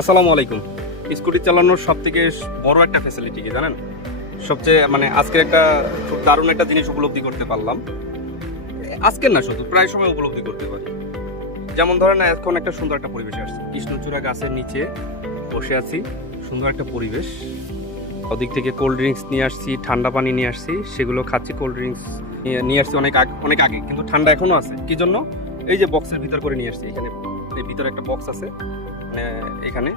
আসসালামু আলাইকুম। স্কুটি চালানোর সবথেকে বড় একটা ফ্যাসিলিটি কি জানেন? সবচেয়ে আজকের একটা খুব দারুণ একটা জিনিস উপলব্ধি করতে পারলাম। আজকের না, শুধু প্রায় সময় উপলব্ধি করতে পারি। যেমন ধরেন, এখন একটা সুন্দর একটা পরিবেশ আসছে, কৃষ্ণচূড়া গাছের নিচে বসে আছি, সুন্দর একটা পরিবেশ। ওদিক থেকে কোল্ড ড্রিঙ্কস নিয়ে আসছি, ঠান্ডা পানি নিয়ে আসছি, সেগুলো খাচ্ছি। কোল্ড ড্রিঙ্কস নিয়ে আসছি অনেক আগে, কিন্তু ঠান্ডা এখনো আছে। কি জন্য? এই যে বক্সের ভিতর করে নিয়ে আসছি। এখানে এই ভিতরে একটা বক্স আছে, এখানে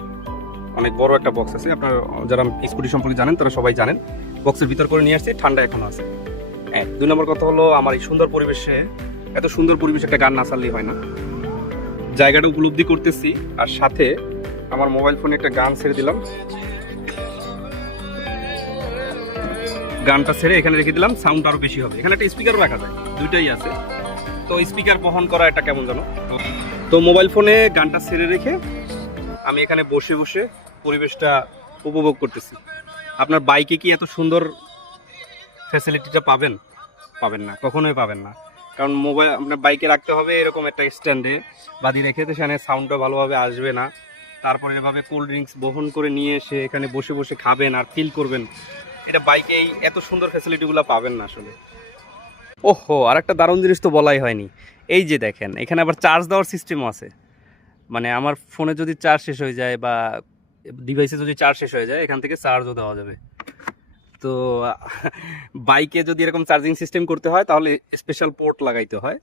অনেক বড় একটা বক্স আছে। আপনারা যারা স্কুটি সম্পর্কে জানেন তারা সবাই জানেন। বক্সের ভিতর করে নিয়ে আসছি, ঠান্ডা এখনো আছে। এক দুই নম্বর কথা হলো, আমার এই সুন্দর পরিবেশে, এত সুন্দর পরিবেশে একটা গান না চাললেই হয় না। জায়গাটা উপলব্ধি করতেছি, আর সাথে আমার মোবাইল ফোনে একটা গান ছেড়ে দিলাম। গানটা ছেড়ে এখানে রেখে দিলাম, সাউন্ড আরো বেশি হবে। এখানে একটা স্পিকারও রাখা যায়, দুইটাই আছে। তো স্পিকার বহন করা এটা কেমন জানো? তো মোবাইল ফোনে গানটা ছেড়ে রেখে আমি এখানে বসে বসে পরিবেশটা উপভোগ করতেছি। আপনার বাইকে কি এত সুন্দর ফ্যাসিলিটিটা পাবেন? পাবেন না, কখনোই পাবেন না। কারণ মোবাইল আপনার বাইকে রাখতে হবে এরকম একটা স্ট্যান্ডে বাদি রেখে, তো সেখানে সাউন্ডটা ভালোভাবে আসবে না। তারপরে এভাবে কোল্ড ড্রিঙ্কস বহন করে নিয়ে এসে এখানে বসে বসে খাবেন আর ফিল করবেন, এটা বাইকে এত সুন্দর ফ্যাসিলিটিগুলো পাবেন না আসলে। ওহো, আর একটা দারুণ জিনিস তো বলাই হয়নি। এই যে দেখেন, এখানে আবার চার্জ দেওয়ার সিস্টেমও আছে। আমার ফোনে যদি চার্জ শেষ হয়ে যায় বা ডিভাইসে যদি চার্জ শেষ হয়ে যায়, এখান থেকে চার্জও দেওয়া যাবে। তো বাইকে যদি এরকম চার্জিং সিস্টেম করতে হয় তাহলে স্পেশাল পোর্ট লাগাইতে হয়।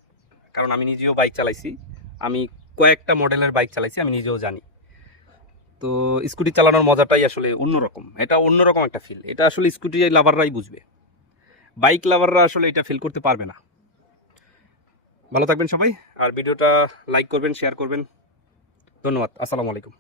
কারণ আমি নিজেও বাইক চালাইছি, আমি কয়েকটা মডেলের বাইক চালাইছি, আমি নিজেও জানি। তো স্কুটি চালানোর মজাটাই আসলে অন্যরকম, এটা অন্যরকম একটা ফিল। এটা আসলে স্কুটি লাভাররাই বুঝবে, বাইক লাভাররা আসলে এটা ফিল করতে পারবে না। ভালো থাকবেন সবাই, আর ভিডিওটা লাইক করবেন, শেয়ার করবেন। ধন্যবাদ। আসসালামু আলাইকুম।